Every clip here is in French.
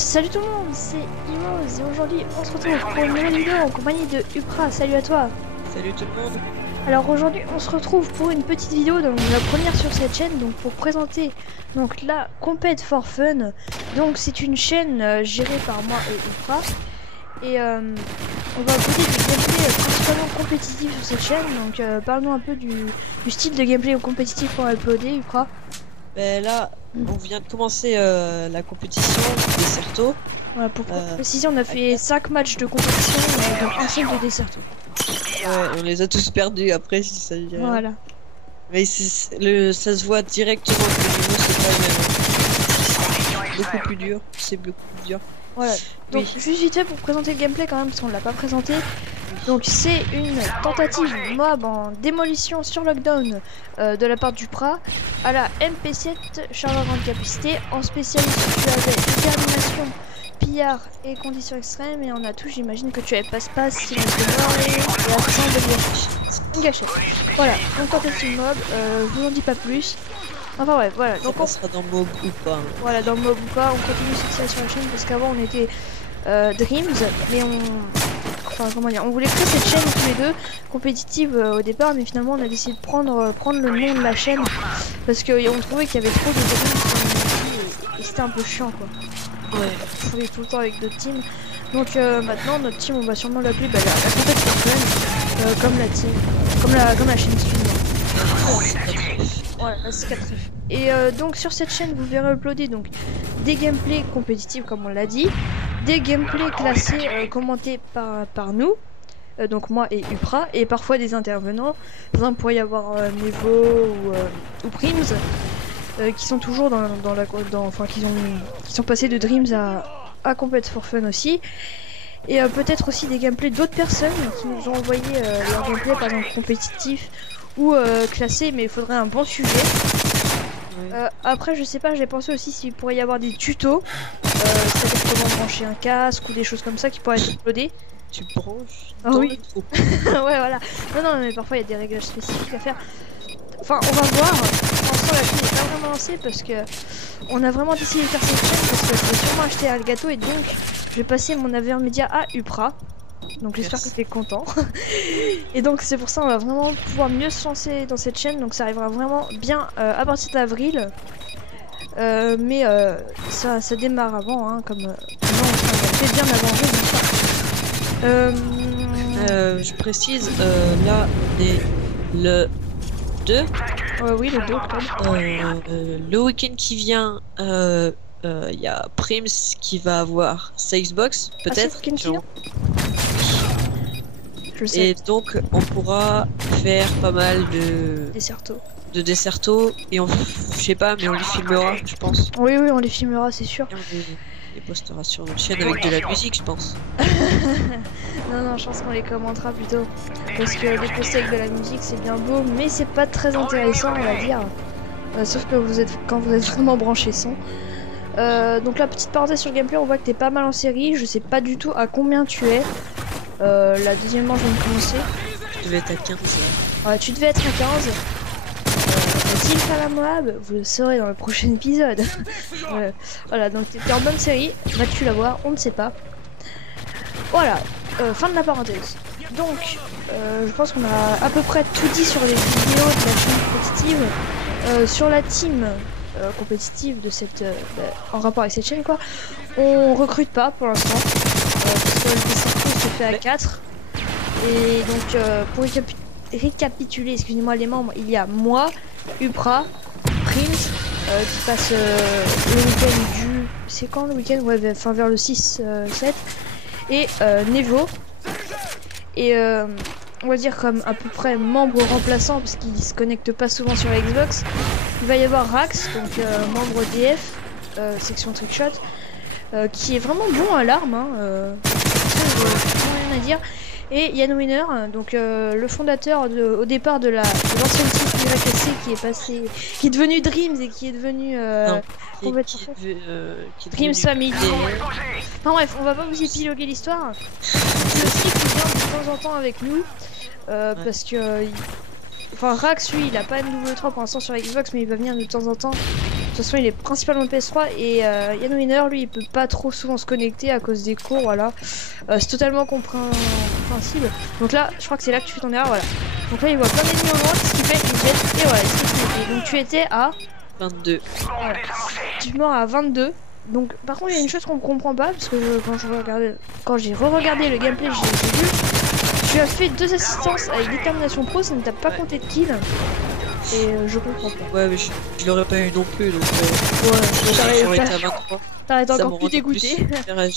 Salut tout le monde, c'est Imoz et aujourd'hui on se retrouve pour une nouvelle vidéo en compagnie de Upra. Salut à toi. Salut tout le monde. Alors aujourd'hui on se retrouve pour une petite vidéo, donc la première sur cette chaîne, donc pour présenter donc la Compete for Fun. Donc c'est une chaîne gérée par moi et Upra. Et on va uploader du gameplay principalement compétitif sur cette chaîne. Donc parle-nous un peu du style de gameplay compétitif qu'on va uploader, Upra. Ben là, on vient de commencer la compétition Desserto. Voilà, pour préciser, on a fait 5 matchs de compétition et donc un seul de Desserto. Ouais, on les a tous perdus après, si ça dit rien. Voilà. Mais ça se voit directement que le niveau c'est beaucoup plus dur. C'est beaucoup plus dur. Voilà. Donc Oui. juste vite fait pour présenter le gameplay quand même parce qu'on l'a pas présenté. Donc c'est une tentative mob en démolition sur lockdown de la part du PRA à la MP7 charge à grande capacité. En spécialiste tu avais détermination, pillard et conditions extrêmes et on a tout, j'imagine que tu avais passe-passe, silence de mort et absent de gâchette. Une gâchette. Voilà, donc tentative mob, je vous en dis pas plus. Enfin ouais, voilà. Ça Donc passera dans Mob ou pas. voilà, dans Mob ou pas, on continue cette série sur la chaîne parce qu'avant on était Dreams, mais on voulait créer cette chaîne tous les deux compétitive au départ, mais finalement on a décidé de prendre le nom de la chaîne parce qu'on trouvait qu'il y avait trop de Dreams sur le et c'était un peu chiant quoi. Ouais, on jouait tout le temps avec d'autres teams. Donc maintenant notre team on va sûrement l'appeler la Compete for Fun, comme la chaîne suivante. Voilà, c'est 4 F. Et donc sur cette chaîne vous verrez uploader donc des gameplays compétitifs comme on l'a dit, des gameplays classés commentés par nous, donc moi et Upra, et parfois des intervenants. Par exemple, pourrait y avoir Nevo ou Prims qui sont toujours qui sont passés de Dreams à Compete for Fun aussi. Et peut-être aussi des gameplays d'autres personnes qui nous ont envoyé leur gameplay par exemple compétitif ou classé, mais il faudrait un bon sujet. Après je sais pas, j'ai pensé aussi s'il pourrait y avoir des tutos, c'est-à-dire comment brancher un casque ou des choses comme ça qui pourraient être uploadées. Tu branches Ah dans oui. le trou. Ouais voilà. Non mais parfois il y a des réglages spécifiques à faire. Enfin on va voir. Pour l'instant la chaîne n'est pas vraiment lancée parce que on a vraiment décidé de faire cette chaîne parce que je vais sûrement acheter un gâteau et donc je vais passer mon intermédiaire à Upra. Donc j'espère que tu es content. Et donc c'est pour ça on va vraiment pouvoir mieux se lancer dans cette chaîne. Donc ça arrivera vraiment bien à partir d'avril. Mais ça démarre avant, hein, comme non, on fait bien avant je précise, là on est le 2. oui, le 2 octobre. Le week-end qui vient, y a Prims qui va avoir sa Xbox, peut-être. C'est le week-end qui vient ? Je sais. Et donc on pourra faire pas mal de Desserto et je sais pas, mais on les filmera, je pense. Oui, on les filmera, c'est sûr. Et on les postera sur notre chaîne avec de la musique, je pense. non, je pense qu'on les commentera plutôt. Parce que les poster avec de la musique, c'est bien beau, mais c'est pas très intéressant, on va dire. Sauf que quand vous êtes vraiment branché son. Donc la petite parenthèse sur le gameplay, on voit que t'es pas mal en série. Je sais pas du tout à combien tu es. La deuxième manche vient de commencer. Je devais être à 15. Ouais, tu devais être à 15. S'il fait la Moab, vous le saurez dans le prochain épisode. Voilà, donc t'es en bonne série. Vas-tu la voir? On ne sait pas. Voilà, fin de la parenthèse. Donc, je pense qu'on a à peu près tout dit sur les vidéos de la chaîne compétitive. Sur la team compétitive de cette, en rapport avec cette chaîne, quoi. On recrute pas pour l'instant. Parce que le Desserto se fait à 4. Et donc, pour récapituler, excusez-moi les membres, il y a moi, Upra, Prince, qui passe le week-end du... C'est quand le week-end? Ouais, enfin vers le 6-7. Et Nevo. Et on va dire comme à peu près membre remplaçant, parce qu'il se connecte pas souvent sur la Xbox. Il va y avoir Rax, donc membre DF, section trickshot, qui est vraiment bon à l'arme, hein, rien à dire. Et Yann Winner, donc le fondateur au départ de l'ancienne team YSC qui est devenu Dreams et qui est devenu Dreams Family. Enfin bref, on va pas vous épiloguer l'histoire. C'est aussi qui vient de temps en temps avec nous parce que Rax lui il a pas de nouveau 3 pour l'instant sur Xbox, mais il va venir de temps en temps. De façon il est principalement PS3 et Yann Winner lui il peut pas trop souvent se connecter à cause des cours, voilà. C'est totalement compréhensible. Donc là je crois que c'est là que tu fais ton erreur, voilà. Donc là il voit plein d'ennemis au loin, ce qu'il fait, il jette et voilà, il se fait connecter. Donc tu étais à 22. Voilà. Tu es mort à 22. Donc par contre il y a une chose qu'on comprend pas parce que quand j'ai re-regardé le gameplay j'ai vu, tu as fait 2 assistances avec détermination pro, ça ne t'a pas compté de kill. Et je comprends pas. Ouais mais je l'aurais pas eu non plus donc Ouais, j'aurais été à 23. T'arrêtes Ça encore plus dégoûté. Ouais.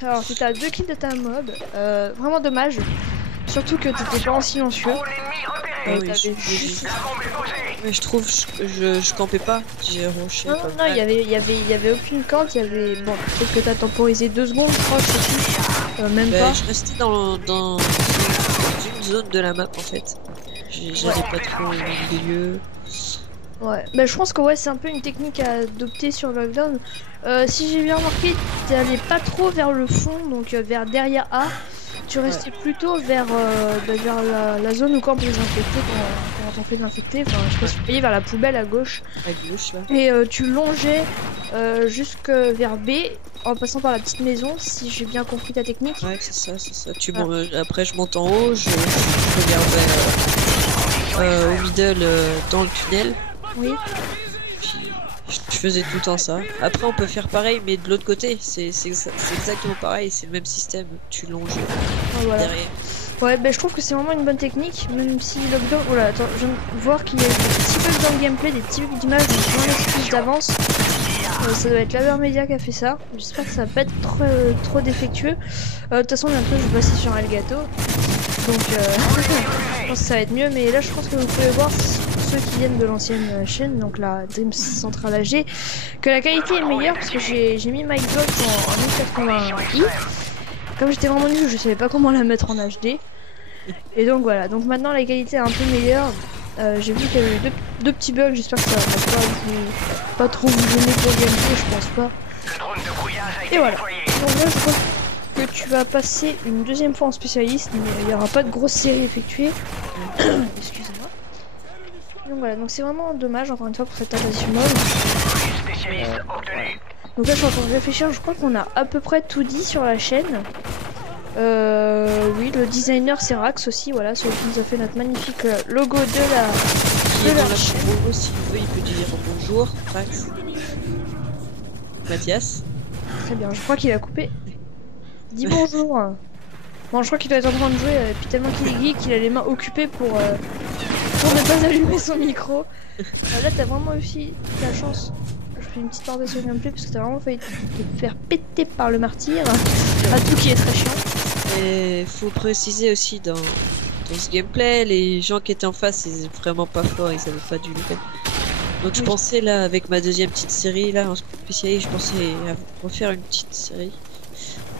Alors tu as 2 kills de ta mob, vraiment dommage. Surtout que t'étais pas en silencieux. Oui, mais je trouve je campais pas, j'ai rushé. Non, il y avait aucune cante, il y avait. Bon, peut-être que t'as temporisé 2 secondes, je crois, je sais plus. Même pas. Je restais dans une zone de la map en fait. J'allais pas trop au milieu. Ouais, bah je pense que ouais, c'est un peu une technique à adopter sur Lockdown. Si j'ai bien remarqué, t'allais pas trop vers le fond, donc vers derrière A. Tu restais plutôt vers la zone où campent les infectés quand on fait de l'infecté. Enfin, je sais pas si tu payais vers la poubelle à gauche. À gauche, là. Et tu longeais jusque vers B en passant par la petite maison, si j'ai bien compris ta technique. Ouais, c'est ça. Après, je monte en haut, je regardais au middle dans le tunnel. Oui. Puis je faisais tout le temps ça. Après, on peut faire pareil, mais de l'autre côté, c'est exactement pareil, c'est le même système. Tu longes derrière. Ouais, bah je trouve que c'est vraiment une bonne technique, même si Lockdown. Oh là, attends, je viens de voir qu'il y a des petits bugs dans le gameplay, des petits bugs d'image, donc je m'en excuse d'avance. Ça doit être l'Avermedia qui a fait ça. J'espère que ça va pas être trop défectueux. De toute façon, bientôt je vais passer sur Elgato. Donc, je pense que ça va être mieux. Mais là, je pense que vous pouvez voir, ceux qui viennent de l'ancienne chaîne, donc la Dreams Central AG, que la qualité est meilleure parce que j'ai mis My Xbox en 1080i. Comme j'étais vraiment nul, je savais pas comment la mettre en HD. Et donc voilà, donc maintenant la qualité est un peu meilleure. J'ai vu qu'il y avait eu deux petits bugs, j'espère que ça va pas trop vous gêner pour le gameplay, je pense pas. Et voilà, donc là je crois que tu vas passer une deuxième fois en spécialiste, mais il n'y aura pas de grosse série effectuée. Excusez-moi. Donc voilà, donc c'est vraiment dommage encore une fois pour cette adaptation mode. Donc là je suis en train de réfléchir, je crois qu'on a à peu près tout dit sur la chaîne. Oui, le designer c'est Rax aussi, voilà, celui qui nous a fait notre magnifique logo de la chaîne. S'il veut, il peut dire bonjour, Rax. Mathias. Très bien, je crois qu'il a coupé. Dis bonjour. Bon, je crois qu'il doit être en train de jouer, puis tellement qu'il est geek, qu'il a les mains occupées pour ne pas allumer son micro. Là, t'as vraiment aussi la chance. Je fais une petite parenthèse sur le gameplay parce que t'as vraiment failli te faire péter par le martyr. À tout qui est très chiant. Et faut préciser aussi dans ce gameplay, les gens qui étaient en face, ils étaient vraiment pas forts, ils avaient pas du level. Donc je pensais là, avec ma deuxième petite série là, en spécial, je pensais à refaire une petite série.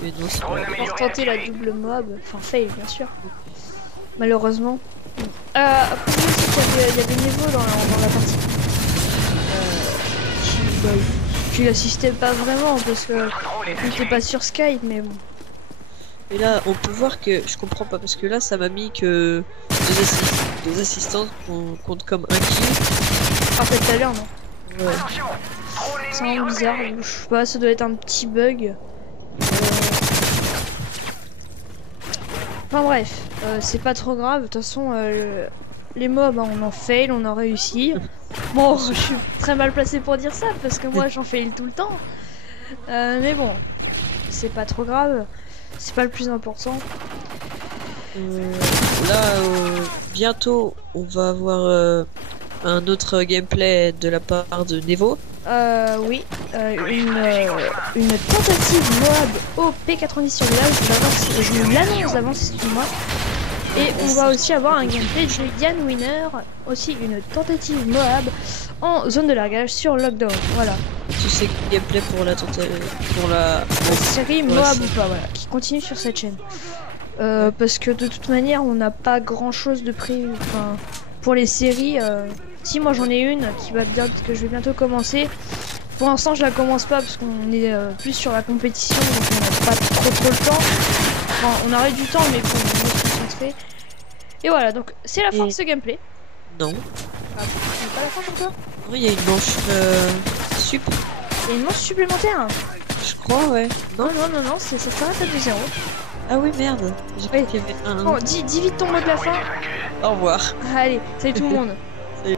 Mais non, c'est pas pour tenter la double mob, enfin fail bien sûr. Malheureusement. Après aussi il y avait Nevo dans la partie. Qui l'assistait pas vraiment parce que il était pas sur Skype, mais bon. Et là, on peut voir que je comprends pas parce que là, ça m'a mis que deux assistants comptent comme un kill. Ah, peut-être tout à l'heure, non? Ouais. C'est vraiment bizarre. Je sais pas, ça doit être un petit bug. Enfin bref, c'est pas trop grave. De toute façon, les mobs, hein, on en fail, on en réussit. Bon, je suis très mal placée pour dire ça parce que moi j'en fail tout le temps. Mais bon, c'est pas trop grave. C'est pas le plus important. Là, bientôt, on va avoir un autre gameplay de la part de Nevo. Oui, une tentative Moab au P90 sur village. Je l'annonce d'avance, excuse-moi. Et on va aussi avoir un gameplay de Yann Winner, aussi une tentative Moab en zone de largage sur Lockdown. Voilà. Tu sais gameplay pour la série Moab ou pas, voilà, qui continue sur cette chaîne. Parce que de toute manière, on n'a pas grand chose de prévu. Enfin, pour les séries, si moi j'en ai une que je vais bientôt commencer. Pour l'instant, je la commence pas parce qu'on est plus sur la compétition, donc on n'a pas trop le temps. Enfin, on aurait du temps, mais pour se concentrer. Et voilà, donc c'est la fin de ce gameplay. Non. Ah, c'est pas la fin pour toi? Oui, il y a une manche sup, Il y a une manche supplémentaire. je crois, ouais. Non, non, non, non, ça s'arrête à 2-0. Ah oui, merde. J'ai cru Oui. qu'il y avait un. Bon, dis vite ton mot de la fin. Au revoir. Allez, salut tout le monde. Salut.